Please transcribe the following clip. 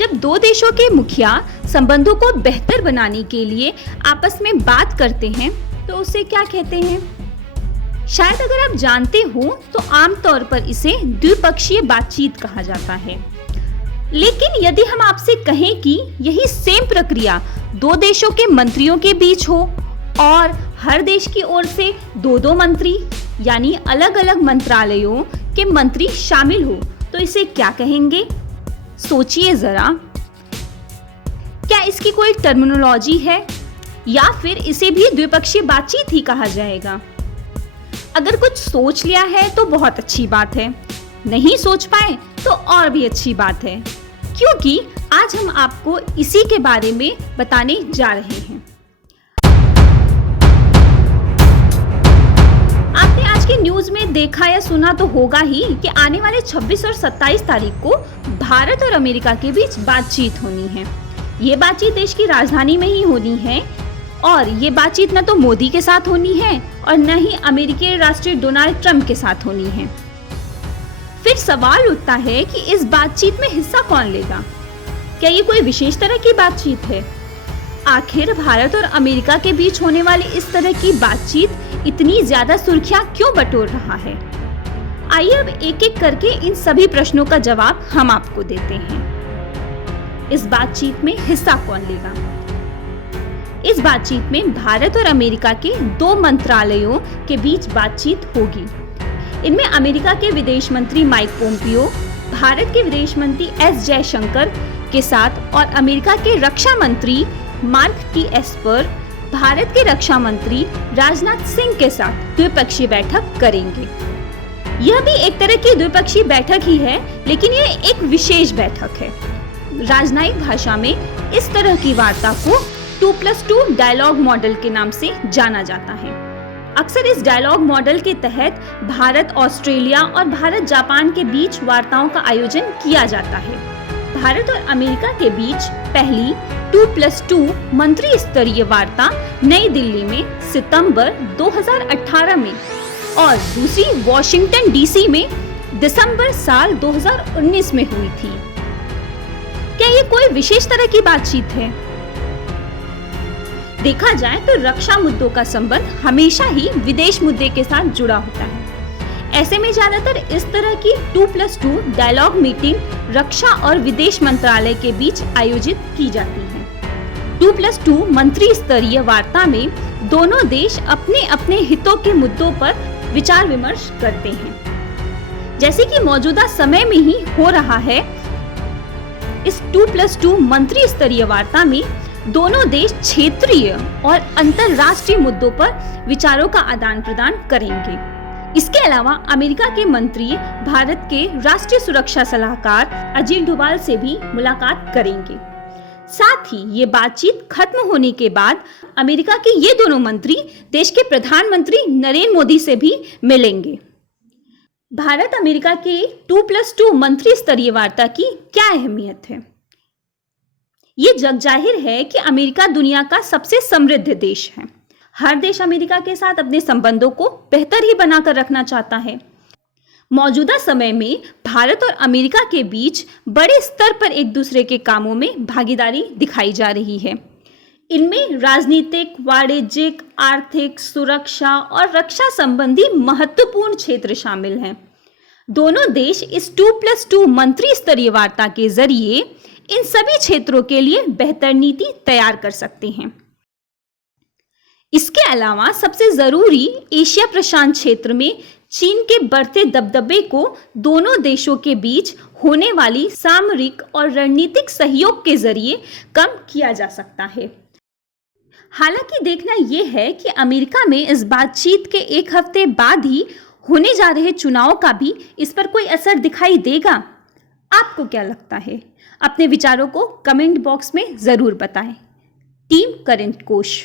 जब दो देशों के मुखिया संबंधों को बेहतर बनाने के लिए आपस में बात करते हैं तो उसे क्या कहते हैं? शायद अगर आप जानते हो तो आमतौर पर इसे द्विपक्षीय बातचीत कहा जाता है। लेकिन यदि हम आपसे कहें कि यही सेम प्रक्रिया दो देशों के मंत्रियों के बीच हो और हर देश की ओर से दो दो मंत्री यानी अलग अलग मंत्रालयों के मंत्री शामिल हो तो इसे क्या कहेंगे? सोचिए जरा। क्या इसकी कोई टर्मिनोलॉजी है या फिर इसे भी द्विपक्षीय बातचीत ही कहा जाएगा? अगर कुछ सोच लिया है तो बहुत अच्छी बात है, नहीं सोच पाए तो और भी अच्छी बात है, क्योंकि आज हम आपको इसी के बारे में बताने जा रहे हैं। आपने आज के न्यूज में देखा या सुना तो होगा ही कि आने वाले 26 और 27 तारीख को भारत और अमेरिका के बीच बातचीत होनी है। ये बातचीत देश की राजधानी में ही होनी है और ये बातचीत न तो मोदी के साथ होनी है और न ही अमेरिकी राष्ट्रपति डोनाल्ड ट्रंप के साथ होनी है। फिर सवाल उठता है कि इस बातचीत में हिस्सा कौन लेगा? क्या ये कोई विशेष तरह की बातचीत है? आखिर भारत और अमेरिका के बीच होने वाली इस तरह की बातचीत इतनी ज्यादा सुर्खियां क्यों बटोर रहा है? आइए अब एक एक करके इन सभी प्रश्नों का जवाब हम आपको देते हैं। इस बातचीत में हिस्सा कौन लेगा? इस बातचीत में भारत और अमेरिका के दो मंत्रालयों के बीच बातचीत होगी। इनमें अमेरिका के विदेश मंत्री माइक पोम्पियो, भारत के विदेश मंत्री एस जयशंकर के साथ और अमेरिका के रक्षा मंत्री मार्क टी एस्पर, भारत के रक्षा मंत्री राजनाथ सिंह के साथ द्विपक्षीय बैठक करेंगे। यह भी एक तरह की द्विपक्षीय बैठक ही है, लेकिन यह एक विशेष बैठक है। राजनयिक भाषा में इस तरह की वार्ता को 2+2 डायलॉग मॉडल के नाम से जाना जाता है। अक्सर इस डायलॉग मॉडल के तहत भारत ऑस्ट्रेलिया और भारत जापान के बीच वार्ताओं का आयोजन किया जाता है। भारत और अमेरिका के बीच पहली 2+2 मंत्री स्तरीय वार्ता नई दिल्ली में सितंबर 2018 में और दूसरी वॉशिंगटन डीसी में दिसंबर साल 2019 में हुई थी। क्या ये कोई विशेष तरह की बातचीत है? देखा जाए तो रक्षा मुद्दों का संबंध हमेशा ही विदेश मुद्दे के साथ जुड़ा होता है। ऐसे में ज्यादातर इस तरह की 2+2 डायलॉग मीटिंग रक्षा और विदेश मंत्रालय के बीच आयोजित की जाती है। 2+2 मंत्री स्तरीय वार्ता में दोनों देश अपने अपने हितों के मुद्दों पर विचार विमर्श करते हैं, जैसे कि मौजूदा समय में ही हो रहा है। इस 2+2 मंत्री स्तरीय वार्ता में दोनों देश क्षेत्रीय और अंतरराष्ट्रीय मुद्दों पर विचारों का आदान प्रदान करेंगे। इसके अलावा अमेरिका के मंत्री भारत के राष्ट्रीय सुरक्षा सलाहकार अजीत डोभाल से भी मुलाकात करेंगे। साथ ही ये बातचीत खत्म होने के बाद अमेरिका के ये दोनों मंत्री देश के प्रधानमंत्री नरेंद्र मोदी से भी मिलेंगे। भारत अमेरिका के 2+2 मंत्री स्तरीय वार्ता की क्या अहमियत है? ये जग जाहिर है कि अमेरिका दुनिया का सबसे समृद्ध देश है। हर देश अमेरिका के साथ अपने संबंधों को बेहतर ही बनाकर रखना चाहता है। मौजूदा समय में भारत और अमेरिका के बीच बड़े स्तर पर एक दूसरे के कामों में भागीदारी दिखाई जा रही है। इनमें राजनीतिक, वाणिज्यिक, आर्थिक, सुरक्षा और रक्षा संबंधी महत्वपूर्ण क्षेत्र शामिल हैं। दोनों देश इस 2+2 मंत्री स्तरीय वार्ता के जरिए इन सभी क्षेत्रों के लिए बेहतर नीति तैयार कर सकते हैं। इसके अलावा सबसे जरूरी एशिया प्रशांत क्षेत्र में चीन के बढ़ते दबदबे को दोनों देशों के बीच होने वाली सामरिक और रणनीतिक सहयोग के जरिए कम किया जा सकता है। हालांकि देखना यह है कि अमेरिका में इस बातचीत के एक हफ्ते बाद ही होने जा रहे चुनाव का भी इस पर कोई असर दिखाई देगा। आपको क्या लगता है? अपने विचारों को कमेंट बॉक्स में जरूर बताएं। टीम करंट कोश।